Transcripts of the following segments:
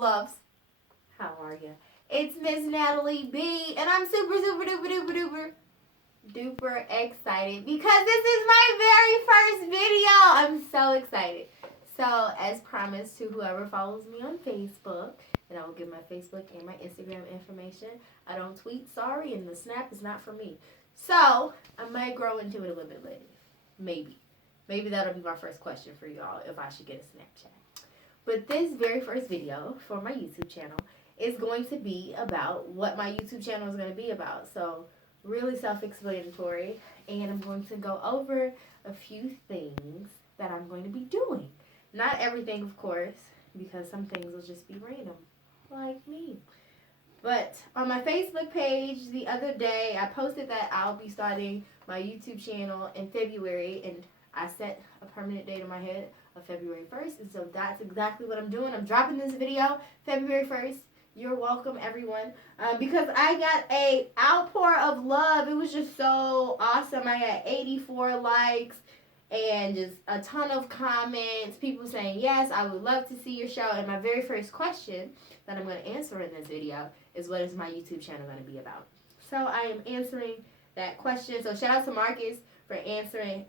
loves. How are you? It's Miss Natalie.B, and I'm super, super, duper, duper, duper, duper excited because this is my very first video. I'm so excited. So, as promised to whoever follows me on Facebook, and I will give my Facebook and my Instagram information. I don't tweet, sorry, and the snap is not for me. So, I might grow into it a little bit later. Maybe. Maybe that'll be my first question for y'all if I should get a Snapchat. But this very first video for my YouTube channel is going to be about what my YouTube channel is going to be about. So, really self-explanatory. And I'm going to go over a few things that I'm going to be doing. Not everything, of course, because some things will just be random, like me. But on my Facebook page the other day, I posted that I'll be starting my YouTube channel in February, and I set a permanent date in my head of February 1st, and so that's exactly what I'm doing. I'm dropping this video February 1st. You're welcome, everyone, because I got a outpour of love. It was just so awesome. I got 84 likes. And just a ton of comments, people saying, yes, I would love to see your show. And my very first question that I'm going to answer in this video is, what is my YouTube channel going to be about? So I am answering that question. So shout out to Marcus for asking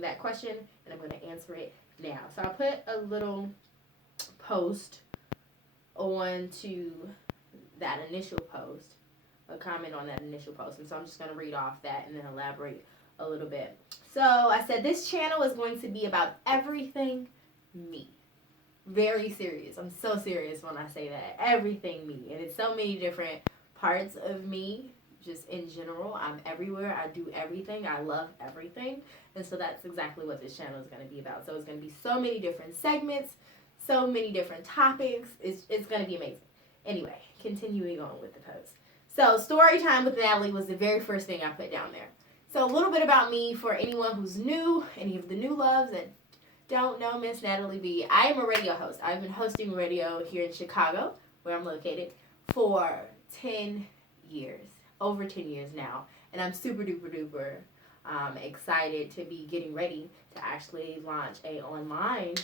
that question. And I'm going to answer it now. So I put a little post on to that initial post, a comment on that initial post. And so I'm just going to read off that and then elaborate a little bit. So I said this channel is going to be about everything me. Very serious. I'm so serious when I say that. Everything me. And it's so many different parts of me, just in general. I'm everywhere. I do everything. I love everything. And so that's exactly what this channel is going to be about. So it's going to be so many different segments, so many different topics. It's going to be amazing. Anyway, continuing on with the post. So story time with Natalie was the very first thing I put down there. So a little bit about me for anyone who's new, any of the new loves that don't know Miss Natalie.B. I am a radio host. I've been hosting radio here in Chicago, where I'm located, for 10 years. Over 10 years now. And I'm super duper duper excited to be getting ready to actually launch a online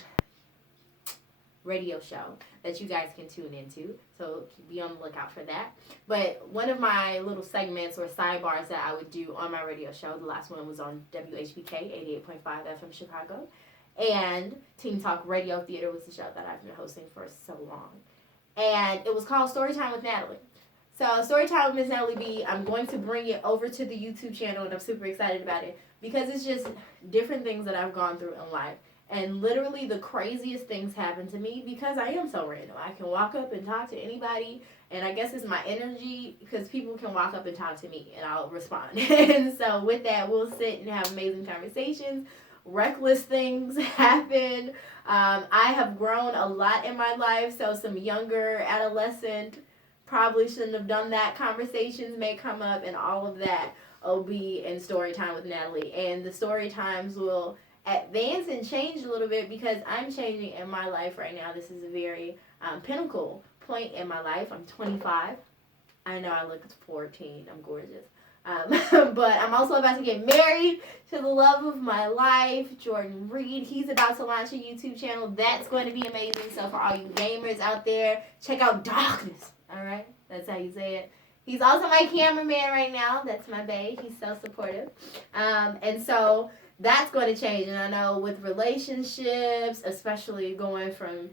radio show that you guys can tune into, so be on the lookout for that. But one of my little segments or sidebars that I would do on my radio show, the last one was on WHBK 88.5 FM Chicago, and Teen Talk Radio Theater was the show that I've been hosting for so long, and it was called Storytime with Natalie. So Storytime with Miss Natalie.B, I'm going to bring it over to the YouTube channel, and I'm super excited about it because it's just different things that I've gone through in life. And literally the craziest things happen to me because I am so random. I can walk up and talk to anybody, and I guess it's my energy because people can walk up and talk to me and I'll respond. And so with that, we'll sit and have amazing conversations. Reckless things happen. I have grown a lot in my life, so some younger adolescent probably shouldn't have done that conversations may come up, and all of that will be in Story Time with Natalie. And the story times will advance and change a little bit because I'm changing in my life right now. This is a very pinnacle point in my life. I'm 25. I know I look 14. I'm gorgeous. But I'm also about to get married to the love of my life, Jordan Reed. He's about to launch a YouTube channel. That's going to be amazing. So for all you gamers out there, check out Darkness. All right? That's how you say it. He's also my cameraman right now. That's my bae. He's so supportive. And so that's going to change. And I know with relationships, especially going from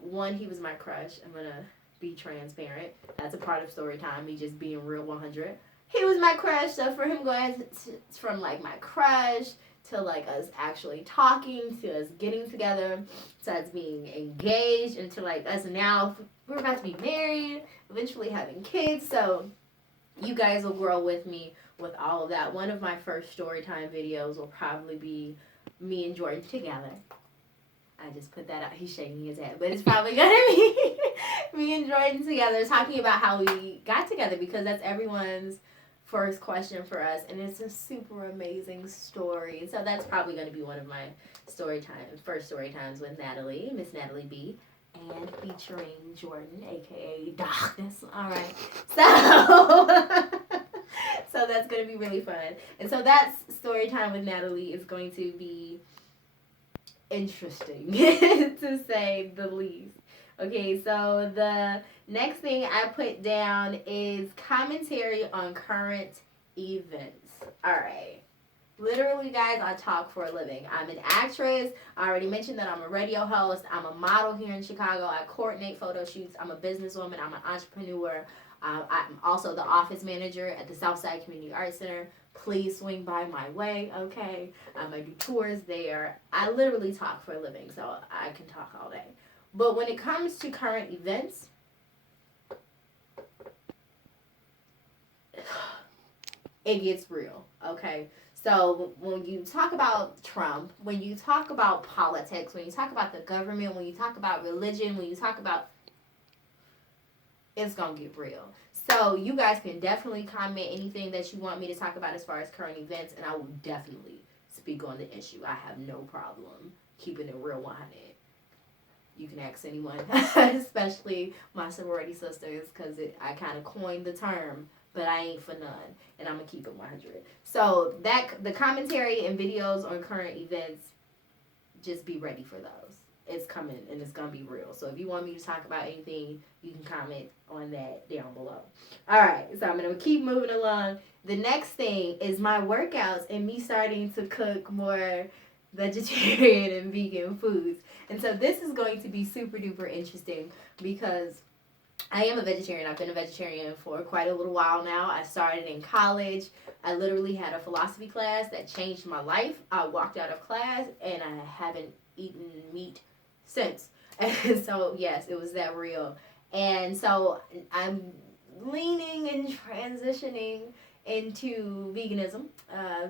one, he was my crush. I'm going to be transparent. That's a part of story time, me just being real 100. He was my crush, so for him going from like my crush to like us actually talking to us getting together to us being engaged and to like us now, we're about to be married, eventually having kids. So you guys will grow with me with all of that. One of my first storytime videos will probably be me and Jordan together. I just put that out. He's shaking his head. But it's probably going to be me and Jordan together talking about how we got together because that's everyone's first question for us. And it's a super amazing story. So that's probably going to be one of my first story times with Natalie, Miss Natalie.B, and featuring Jordan, a.k.a. Darkness. All right. So that's going to be really fun. And so that's story time with Natalie is going to be interesting to say the least. Okay, so the next thing I put down is commentary on current events. All right. Literally, guys, I talk for a living. I'm an actress. I already mentioned that I'm a radio host. I'm a model here in Chicago. I coordinate photo shoots. I'm a businesswoman. I'm an entrepreneur. I'm also the office manager at the Southside Community Arts Center. Please swing by my way, okay? I do tours there. I literally talk for a living, so I can talk all day. But when it comes to current events, it gets real, okay? So when you talk about Trump, when you talk about politics, when you talk about the government, when you talk about religion, when you talk about, it's going to get real. So you guys can definitely comment anything that you want me to talk about as far as current events, and I will definitely speak on the issue. I have no problem keeping it real 100. You can ask anyone, especially my sorority sisters, because I kind of coined the term, but I ain't for none, and I'm going to keep it 100. So the commentary and videos on current events, just be ready for those. It's coming, and it's going to be real. So if you want me to talk about anything, you can comment on that down below. All right, so I'm going to keep moving along. The next thing is my workouts and me starting to cook more vegetarian and vegan foods. And so this is going to be super duper interesting because I am a vegetarian. I've been a vegetarian for quite a little while now. I started in college. I literally had a philosophy class that changed my life. I walked out of class and I haven't eaten meat since. And so, yes, it was that real. And so I'm leaning and transitioning into veganism,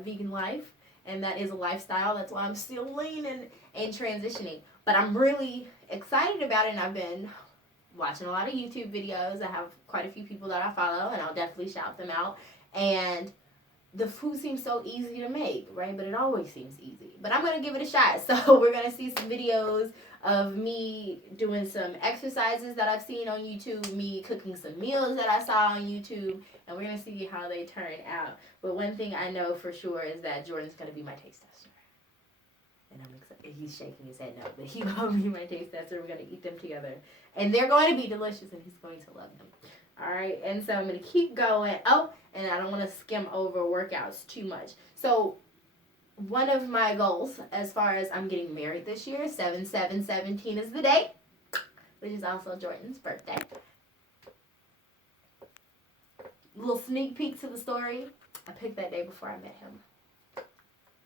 vegan life. And that is a lifestyle. That's why I'm still leaning and transitioning. But I'm really excited about it, and I've been watching a lot of YouTube videos. I have quite a few people that I follow, and I'll definitely shout them out. And the food seems so easy to make, right? But it always seems easy. But I'm going to give it a shot. So we're going to see some videos of me doing some exercises that I've seen on YouTube, me cooking some meals that I saw on YouTube, and we're going to see how they turn out. But one thing I know for sure is that Jordan's going to be my taste tester. And I'm excited. He's shaking his head no, but he will be my taste tester. We're going to eat them together. And they're going to be delicious, and he's going to love them. All right, and so I'm going to keep going. Oh, and I don't want to skim over workouts too much. So one of my goals, as far as I'm getting married this year, 7/7/17 is the date, which is also Jordan's birthday. Little sneak peek to the story. I picked that day before I met him.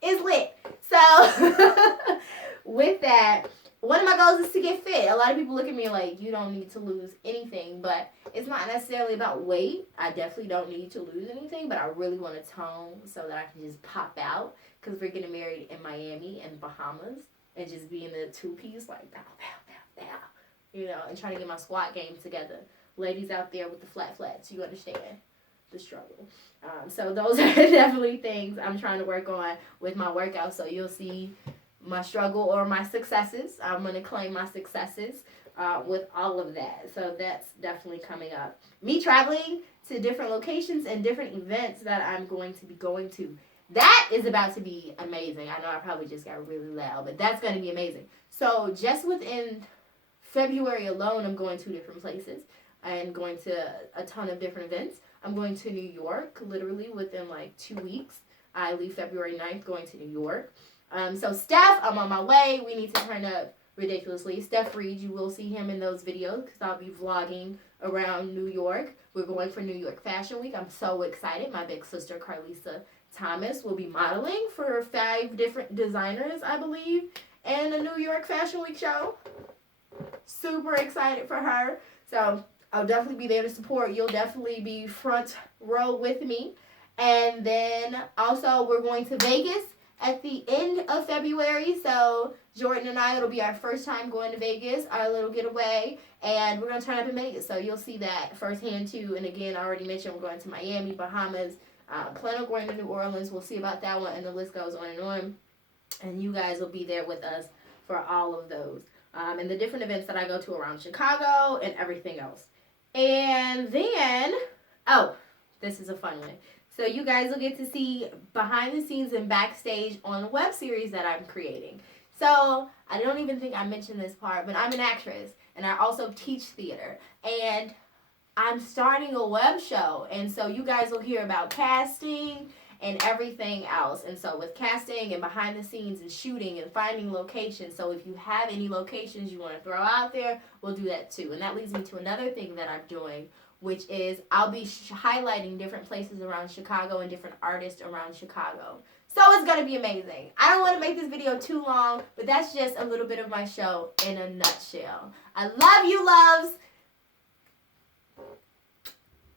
It's lit. So with that, one of my goals is to get fit. A lot of people look at me like, you don't need to lose anything, but it's not necessarily about weight. I definitely don't need to lose anything, but I really want to tone so that I can just pop out, because we're getting married in Miami and Bahamas, and just be in the two-piece, like, pow, pow, pow, pow, you know, and trying to get my squat game together. Ladies out there with the flat flats, you understand the struggle. So those are definitely things I'm trying to work on with my workout. So you'll see my struggle or my successes. I'm going to claim my successes with all of that. So that's definitely coming up. Me traveling to different locations and different events that I'm going to be going to. That is about to be amazing. I know I probably just got really loud, but that's going to be amazing. So just within February alone, I'm going to different places and going to a ton of different events. I'm going to New York, literally within like 2 weeks. I leave February 9th going to New York. So Steph, I'm on my way. We need to turn up ridiculously. Steph Reed, you will see him in those videos because I'll be vlogging around New York. We're going for New York Fashion Week. I'm so excited. My big sister, Carlisa Thomas, will be modeling for 5 different designers, I believe, and a New York Fashion Week show. Super excited for her. So I'll definitely be there to support. You'll definitely be front row with me. And then also we're going to Vegas at the end of February. So Jordan and I, it'll be our first time going to Vegas, our little getaway. And we're going to turn up in Vegas. So you'll see that firsthand too. And again, I already mentioned we're going to Miami, Bahamas. Plan on going to New Orleans. We'll see about that one. And the list goes on and on. And you guys will be there with us for all of those. And the different events that I go to around Chicago and everything else. And then, oh, this is a fun one. So you guys will get to see behind the scenes and backstage on the web series that I'm creating. So I don't even think I mentioned this part, but I'm an actress and I also teach theater. And I'm starting a web show. And so you guys will hear about casting and everything else. And so with casting and behind the scenes and shooting and finding locations. So if you have any locations you want to throw out there, we'll do that too. And that leads me to another thing that I'm doing, which is I'll be highlighting different places around Chicago and different artists around Chicago. So it's going to be amazing. I don't want to make this video too long, but that's just a little bit of my show in a nutshell. I love you, loves.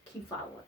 Keep following.